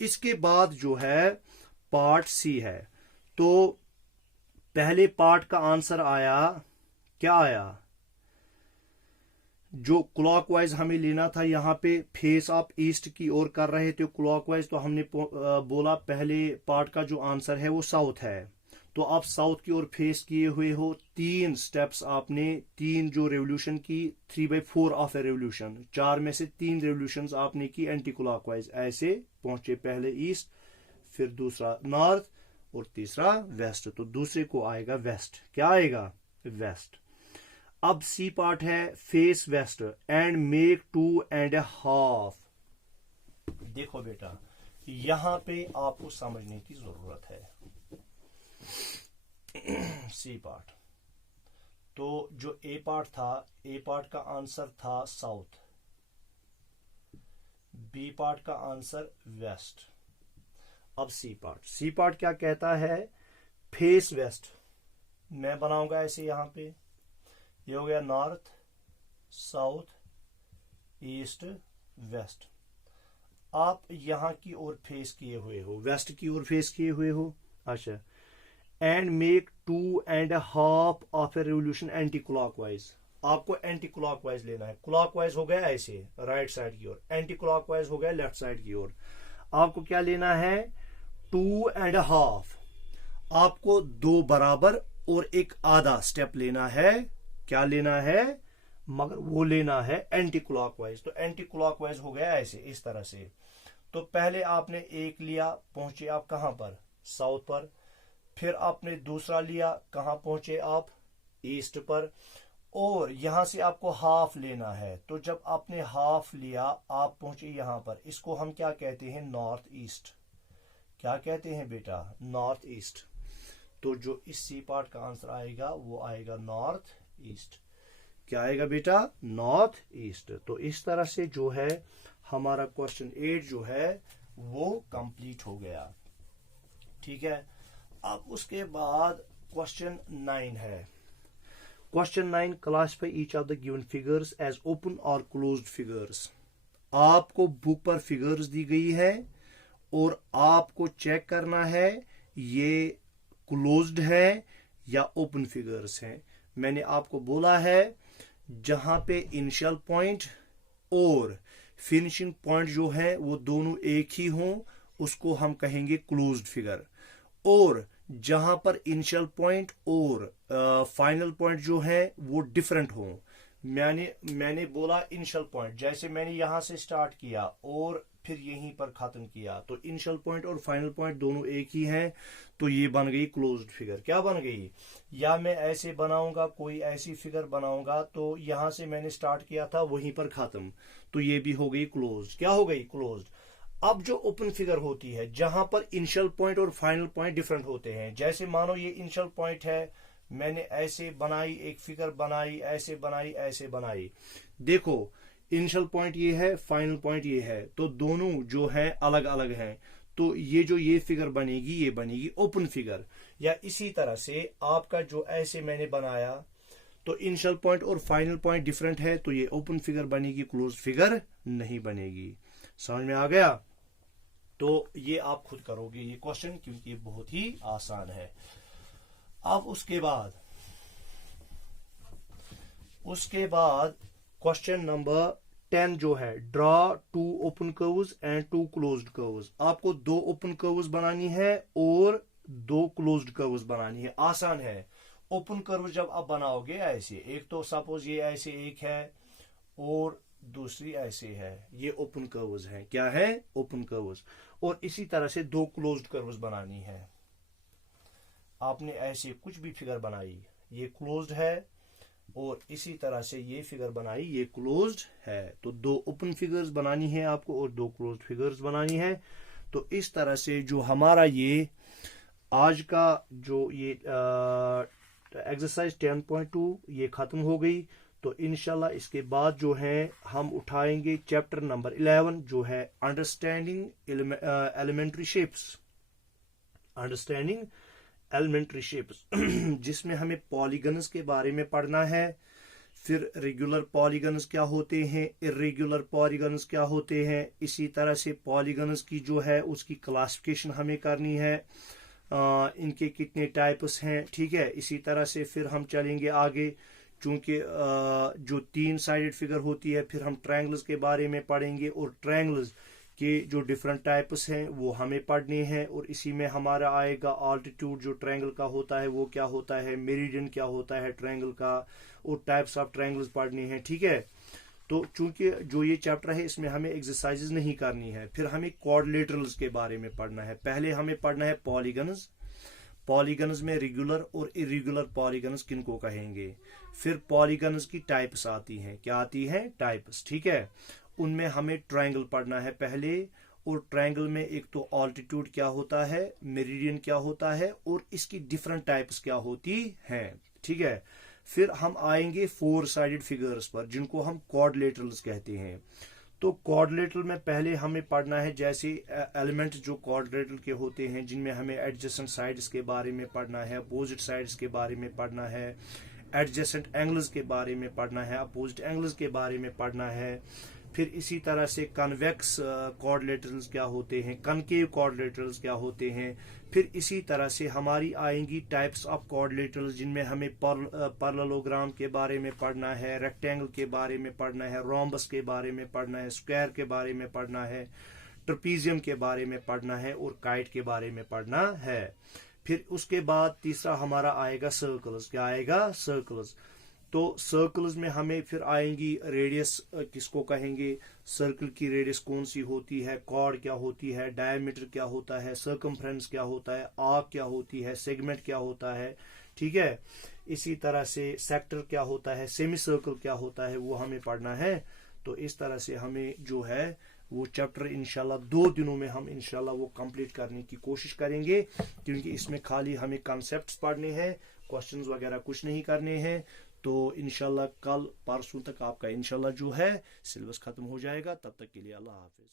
इसके बाद जो है पार्ट सी है। तो पहले पार्ट का आंसर आया, क्या आया, जो क्लॉकवाइज हमें लेना था, यहाँ पे फेस आप ईस्ट की ओर कर रहे थे क्लॉकवाइज, तो हमने बोला पहले पार्ट का जो आंसर है वो साउथ है। तो आप साउथ की ओर फेस किए हुए हो, 3 स्टेप्स आपने, 3 जो रेवोल्यूशन की, 3/4 ऑफ ए रेवोल्यूशन, 4 में से 3 रेवोल्यूशन आपने की एंटी क्लॉकवाइज, ऐसे पहुंचे पहले ईस्ट, फिर दूसरा नॉर्थ और तीसरा वेस्ट। तो दूसरे को आएगा वेस्ट, क्या आएगा, वेस्ट। अब सी पार्ट है, फेस वेस्ट एंड मेक 2.5। देखो बेटा, यहां पे आपको समझने की जरूरत है। सी पार्ट, तो जो ए पार्ट था, ए पार्ट का आंसर था साउथ, बी पार्ट का आंसर वेस्ट। अब सी पार्ट, सी पार्ट क्या कहता है, फेस वेस्ट, मैं बनाऊंगा ऐसे, यहां पे ये हो गया नॉर्थ, साउथ, ईस्ट, वेस्ट। आप यहां की ओर फेस किए हुए हो, वेस्ट की ओर फेस किए हुए हो, अच्छा। And make 2.5 of A revolution anti clockwise, आपको एंटी क्लॉकवाइज लेना है। क्लॉकवाइज हो गया ऐसे राइट साइड की ओर, एंटी क्लॉकवाइज हो गया लेफ्ट साइड की ओर। आपको क्या लेना है, 2.5, आपको 2 बराबर और 1 आधा स्टेप लेना है। क्या लेना है, मगर वो लेना है एंटी क्लॉकवाइज। तो एंटी क्लॉकवाइज हो गया ऐसे, इस तरह से। तो पहले आपने 1 लिया, पहुंचे आप कहां पर, साउथ पर। फिर आपने दूसरा लिया, कहां पहुंचे आप, ईस्ट पर। और यहां से आपको हाफ लेना है। तो जब आपने हाफ लिया, आप पहुंचे यहां पर, इसको हम क्या कहते हैं, नॉर्थ ईस्ट। क्या कहते हैं बेटा, नॉर्थ ईस्ट। तो जो इस सी पार्ट का आंसर आएगा वो आएगा नॉर्थ ईस्ट। क्या आएगा बेटा, नॉर्थ ईस्ट। तो इस तरह से जो है हमारा क्वेश्चन 8 जो है वो कंप्लीट हो गया, ठीक है। अब उसके बाद क्वेश्चन 9 है। Question 9, classify each of the given figures as open और क्लोज्ड फिगर्स। आपको बुक पर फिगर्स दी गई है और आपको चेक करना है ये क्लोज्ड है या ओपन फिगर्स हैं। मैंने आपको बोला है जहां पे इनिशियल पॉइंट और फिनिशिंग पॉइंट जो है वो दोनों एक ही हों, उसको हम कहेंगे क्लोज्ड फिगर। और जहां पर इनिशियल पॉइंट और फाइनल पॉइंट जो है वो डिफरेंट हों। मैंने बोला इनिशियल पॉइंट, जैसे मैंने यहां से स्टार्ट किया और फिर यहीं पर खत्म किया, तो इनिशियल पॉइंट और फाइनल पॉइंट दोनों एक ही हैं, तो ये बन गई क्लोज्ड फिगर। क्या बन गई, या मैं ऐसे बनाऊंगा, कोई ऐसी फिगर बनाऊंगा, तो यहां से मैंने स्टार्ट किया था वहीं पर खत्म, तो ये भी हो गई क्लोज्ड। क्या हो गई, क्लोज्ड। अब जो ओपन फिगर होती है, जहां पर इनिशियल पॉइंट और फाइनल पॉइंट डिफरेंट होते हैं, जैसे मानो ये इनिशियल पॉइंट है, मैंने ऐसे बनाई, एक फिगर बनाई, ऐसे बनाई, ऐसे बनाई, देखो इनिशियल पॉइंट ये है, फाइनल पॉइंट ये है, तो दोनों जो है अलग अलग हैं। तो ये जो ये फिगर बनेगी, ये बनेगी ओपन फिगर। या इसी तरह से आपका जो ऐसे मैंने बनाया, तो इनिशियल पॉइंट और फाइनल पॉइंट डिफरेंट है, तो ये ओपन फिगर बनेगी, क्लोज फिगर नहीं बनेगी। समझ में आ गया। तो ये आप खुद करोगे ये क्वेश्चन, क्योंकि ये बहुत ही आसान है। अब उसके बाद क्वेश्चन नंबर 10 जो है, draw 2 open curves and 2 closed curves. आपको 2 ओपन कर्व्स बनानी है और 2 क्लोज्ड कर्व्स बनानी है। आसान है। ओपन कर्व जब आप बनाओगे ऐसे, एक तो सपोज ये ऐसे एक है और दूसरी ऐसे है, ये ओपन कर्व्स हैं। क्या है, ओपन कर्व्स। और इसी तरह से 2 क्लोज्ड कर्व्स बनानी है। आपने ऐसे कुछ भी फिगर बनाई, ये क्लोज्ड है, और इसी तरह से ये फिगर बनाई, ये क्लोज्ड है। तो 2 ओपन फिगर्स बनानी है आपको और 2 क्लोज्ड फिगर्स बनानी है। तो इस तरह से जो हमारा ये आज का जो ये एक्सरसाइज 10.2 ये खत्म हो गई। तो इंशाल्लाह इसके बाद जो है हम उठाएंगे चैप्टर नंबर 11 जो है understanding elementary shapes, understanding elementary shapes जिसमें हमें पॉलीगन्स के बारे में पढ़ना है, फिर रेगुलर पॉलीगन्स क्या होते हैं, इर्रेगुलर पॉलीगन्स क्या होते हैं। इसी तरह से पॉलीगन्स की जो है उसकी क्लासिफिकेशन हमें करनी है, इनके कितने टाइप्स हैं, ठीक है। इसी तरह से फिर हम चलेंगे आगे, चूंकि जो 3 साइडेड फिगर होती है, फिर हम ट्रायंगल्स के बारे में पढ़ेंगे और ट्रायंगल्स के जो डिफरेंट टाइप्स हैं वो हमें पढ़ने हैं। और इसी में हमारा आएगा ऑल्टीट्यूड जो ट्रायंगल का होता है वो क्या होता है, मेरिडियन क्या होता है ट्रायंगल का, और टाइप्स ऑफ ट्रायंगल्स पढ़ने हैं, ठीक है। तो चूंकि जो ये चैप्टर है इसमें हमें एक्सरसाइजेज नहीं करनी है, फिर हमें क्वाड्रिलेटरल्स के बारे में पढ़ना है। पहले हमें पढ़ना है पॉलीगन्स, पॉलीगन्स में रेगुलर और इरेगुलर पॉलीगन्स किनको कहेंगे। फिर पॉलीगन्स की टाइप्स आती हैं, क्या आती हैं, टाइप्स, ठीक है। उनमें हमें ट्रायंगल पढ़ना है पहले, और ट्रायंगल में एक तो ऑल्टीट्यूड क्या होता है, मेरिडियन क्या होता है, और इसकी डिफरेंट टाइप्स क्या होती हैं, ठीक है। फिर हम आएंगे 4 साइडेड फिगर्स पर जिनको हम क्वाड्रिलेटरल्स कहते हैं। तो क्वाड्रिलेटरल में पहले हमें पढ़ना है जैसे एलिमेंट जो क्वाड्रिलेटरल के होते हैं, जिनमें हमें एडजेसेंट साइड्स के बारे में पढ़ना है, अपोजिट साइड्स के बारे में पढ़ना है, एडजेसेंट एंगल्स के बारे में पढ़ना है, अपोजिट एंगल्स के बारे में पढ़ना है। फिर इसी तरह से कन्वेक्स क्वाड्रिलेटरल्स क्या होते हैं, कनकेव क्वाड्रिलेटरल्स क्या होते हैं। फिर इसी तरह से हमारी आएंगी टाइप्स ऑफ क्वाड्रिलेटरल्स जिनमें हमें पैरेललोग्राम के बारे में पढ़ना है, रेक्टेंगल के बारे में पढ़ना है, रोम्बस के बारे में पढ़ना है, स्क्वायर के बारे में पढ़ना है, ट्रपीजियम के बारे में पढ़ना है, और काइट के बारे में पढ़ना है। फिर उसके बाद तीसरा हमारा आएगा सर्कल्स, क्या आएगा, सर्कल्स। तो सर्कल्स में हमें फिर आएंगी रेडियस किसको कहेंगे, सर्कल की रेडियस कौन सी होती है, कॉर्ड क्या होती है, डायमीटर क्या होता है, सर्कमफ्रेंस क्या होता है, आर्क क्या होती है, सेगमेंट क्या होता है, ठीक है। इसी तरह से सेक्टर क्या होता है, सेमी सर्कल क्या होता है, वो हमें पढ़ना है। तो इस तरह से हमें जो है वो चैप्टर इंशाल्लाह 2 दिनों में हम इंशाल्लाह वो कंप्लीट करने की कोशिश करेंगे, क्योंकि इसमें खाली हमें कॉन्सेप्ट्स पढ़ने हैं, क्वेश्चंस वगैरह कुछ नहीं करने हैं। तो इंशाल्लाह कल परसों तक आपका इंशाल्लाह जो है सिलेबस खत्म हो जाएगा। तब तक के लिए अल्लाह हाफिज।